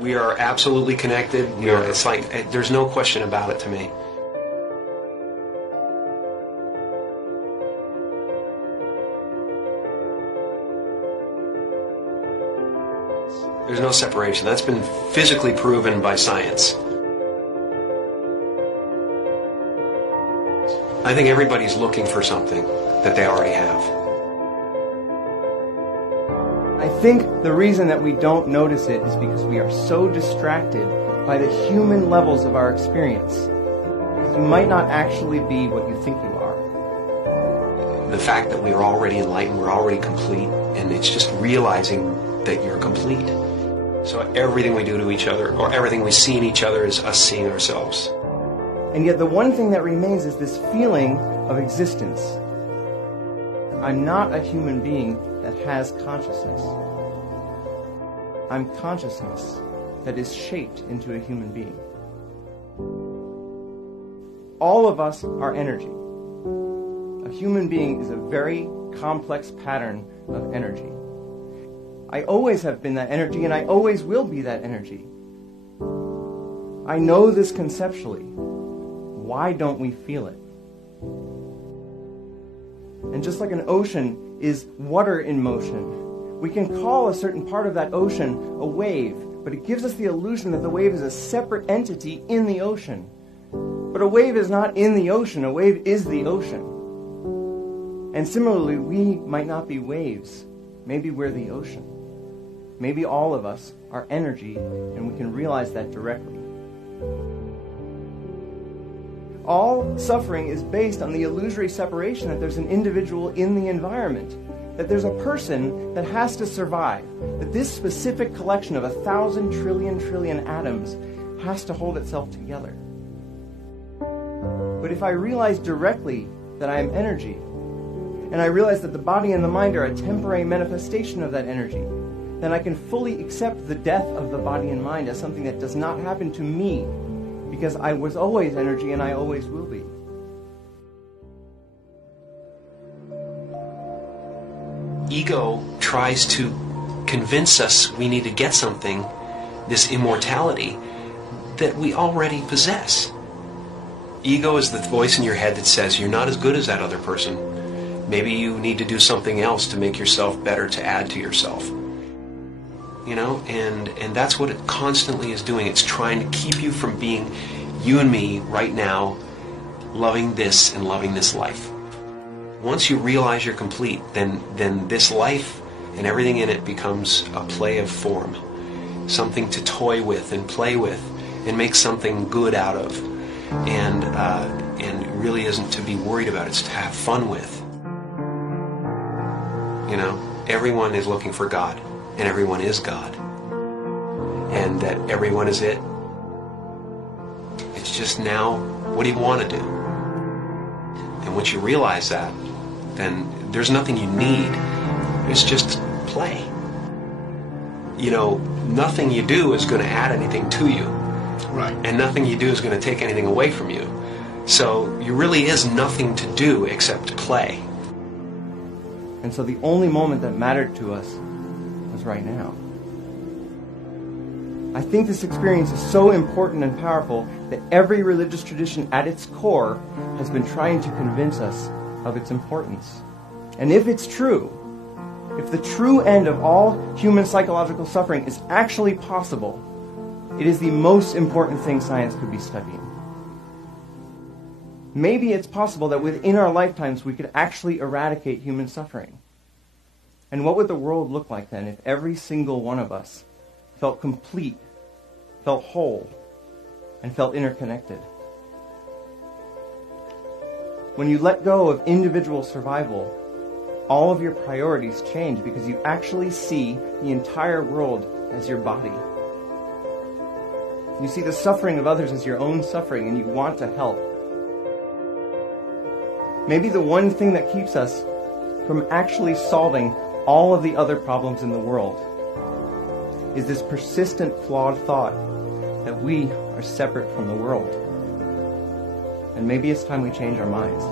We are absolutely connected. It's like, there's no question about it to me. There's no separation. That's been physically proven by science. I think everybody's looking for something that they already have. I think the reason that we don't notice it is because we are so distracted by the human levels of our experience. You might not actually be what you think you are. The fact that we're already enlightened, we're already complete, and it's just realizing that you're complete. So everything we do to each other, or everything we see in each other, is us seeing ourselves. And yet the one thing that remains is this feeling of existence. I'm not a human being that has consciousness. I'm consciousness that is shaped into a human being. All of us are energy. A human being is a very complex pattern of energy. I always have been that energy, and I always will be that energy. I know this conceptually. Why don't we feel it? And just like an ocean is water in motion, we can call a certain part of that ocean a wave, but it gives us the illusion that the wave is a separate entity in the ocean. But a wave is not in the ocean, a wave is the ocean. And similarly, we might not be waves. Maybe we're the ocean. Maybe all of us are energy, and we can realize that directly. All suffering is based on the illusory separation that there's an individual in the environment, that there's a person that has to survive, that this specific collection of 1,000 trillion atoms has to hold itself together. But if I realize directly that I am energy, and I realize that the body and the mind are a temporary manifestation of that energy, then I can fully accept the death of the body and mind as something that does not happen to me, because I was always energy and I always will be. Ego tries to convince us we need to get something, this immortality, that we already possess. Ego is the voice in your head that says you're not as good as that other person. Maybe you need to do something else to make yourself better, to add to yourself. You know, and that's what it constantly is doing. It's trying to keep you from being you and me right now, loving this and loving this life. Once you realize you're complete, then this life and everything in it becomes a play of form, something to toy with and play with and make something good out of, and it really isn't to be worried about. It's to have fun with. You know, everyone is looking for God. And everyone is God. And that everyone is it. It's just now, what do you want to do? And once you realize that, then there's nothing you need. It's just play. You know, nothing you do is going to add anything to you. Right. And nothing you do is going to take anything away from you. So there really is nothing to do except play. And so the only moment that mattered to us was right now. I think this experience is so important and powerful that every religious tradition at its core has been trying to convince us of its importance. And if it's true, if the true end of all human psychological suffering is actually possible, it is the most important thing science could be studying. Maybe it's possible that within our lifetimes we could actually eradicate human suffering. And what would the world look like then if every single one of us felt complete, felt whole, and felt interconnected? When you let go of individual survival, all of your priorities change because you actually see the entire world as your body. You see the suffering of others as your own suffering, and you want to help. Maybe the one thing that keeps us from actually solving all of the other problems in the world is this persistent, flawed thought that we are separate from the world. And maybe it's time we change our minds.